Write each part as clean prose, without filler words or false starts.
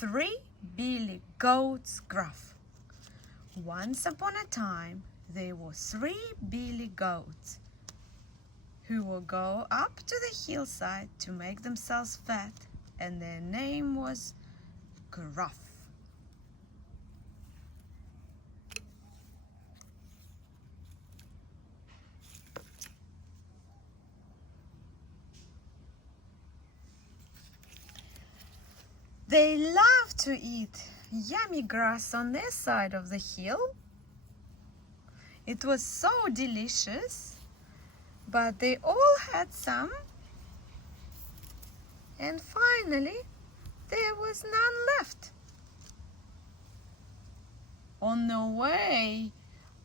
3 billy goats, Gruff. Once upon a time, there were 3 billy goats who would go up to the hillside to make themselves fat, and their name was Gruff. They loved to eat yummy grass on their side of the hill. It was so delicious, but they all had some, and finally there was none left. On the way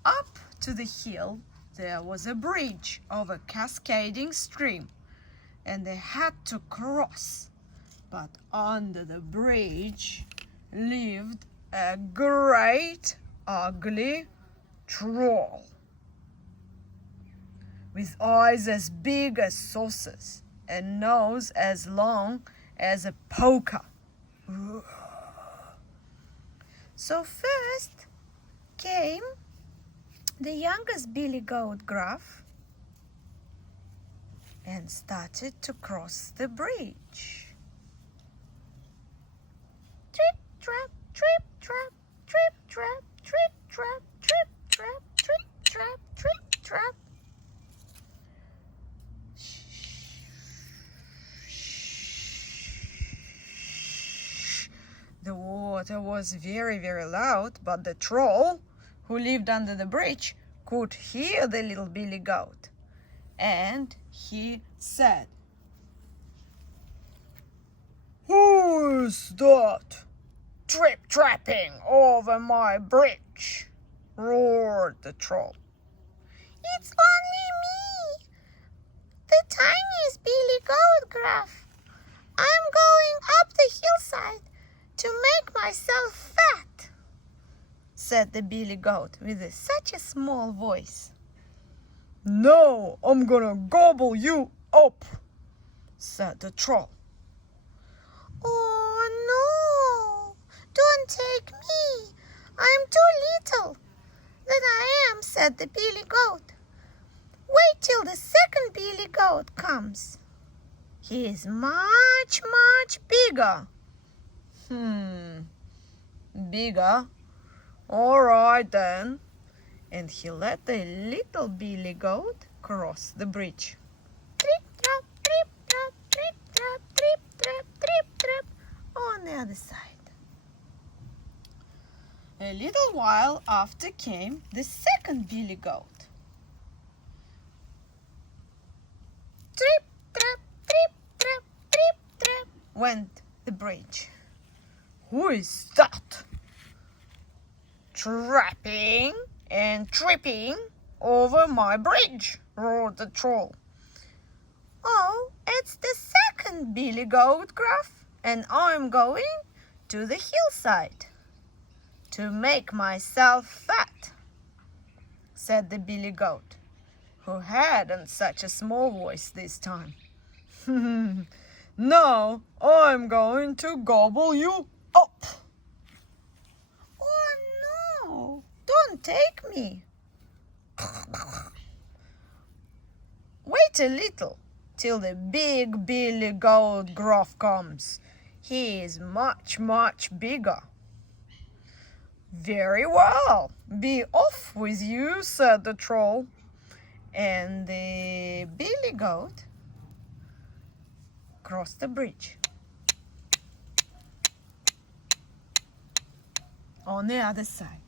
up to the hill, there was a bridge over a cascading stream, and they had to cross. But under the bridge lived a great ugly troll with eyes as big as saucers and nose as long as a poker. So first came the youngest billy goat, Gruff, and started to cross the bridge. Trip, trap, trip, trap, trip, trap, trip, trap, trip, trap, trip, trap, trip, trap. The water was very, very loud, but the troll, who lived under the bridge, could hear the little billy goat. And he said, "Who is that trip-trapping over my bridge?" roared the troll. "It's only me, the tiniest billy goat, Gruff. I'm going up the hillside to make myself fat," said the billy goat with such a small voice. "No, I'm gonna gobble you up," said the troll. "Oh no, don't take me. I'm too little." "That I am," said the billy goat. "Wait till the second billy goat comes. He is much, much bigger." Bigger? All right then. And he let the little billy goat cross the bridge. Trip, trap, trip, trap, trip, trap, trip, trap, trip, trap, on the other side. A little while after came the second billy goat. Trip, trap, trip, trap, trip, trap, went the bridge. "Who is that trapping and tripping over my bridge?" roared the troll. "Oh, it's the second billy goat, Gruff, and I'm going to the hillside to make myself fat," said the billy goat, who hadn't such a small voice this time. "Now I'm going to gobble you up." "Oh no, don't take me." "Wait a little till the big billy goat Gruff comes. He is much, much bigger." "Very well, be off with you," said the troll. And the billy goat crossed the bridge. On the other side.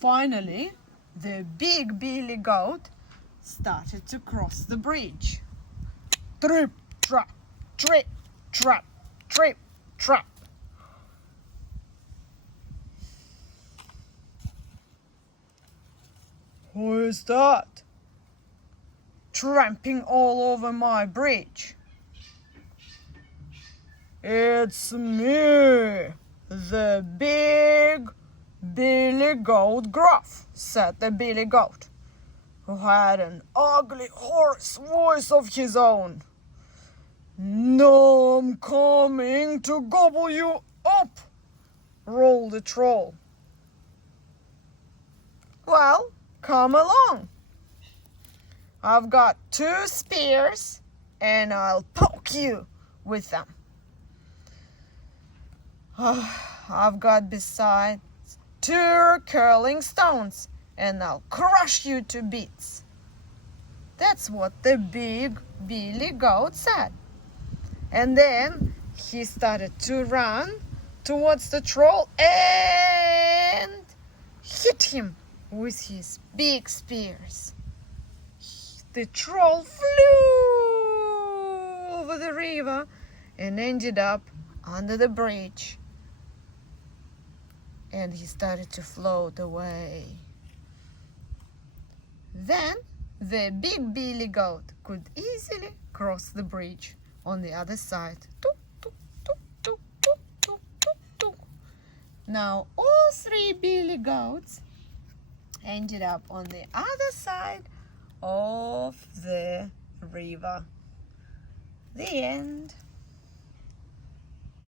Finally, the big billy goat started to cross the bridge. Trip, trap, trip, trap, trip, trap. "Who is that tramping all over my bridge?" "It's me, the big billy goat Gruff," said the billy goat, who had an ugly, hoarse voice of his own. No, I'm coming to gobble you up, roared the troll. Well, come along. I've got 2 spears and I'll poke you with them. I've got besides 2 curling stones and I'll crush you to bits. That's what the big Billy Goat said. And then he started to run towards the troll and hit him with his big spears. The troll flew over the river and ended up under the bridge. And he started to float away. Then the big Billy Goat could easily cross the bridge on the other side. Tuk, tuk, tuk, tuk, tuk, tuk, tuk, tuk. Now all 3 Billy Goats ended up on the other side of the river. The end.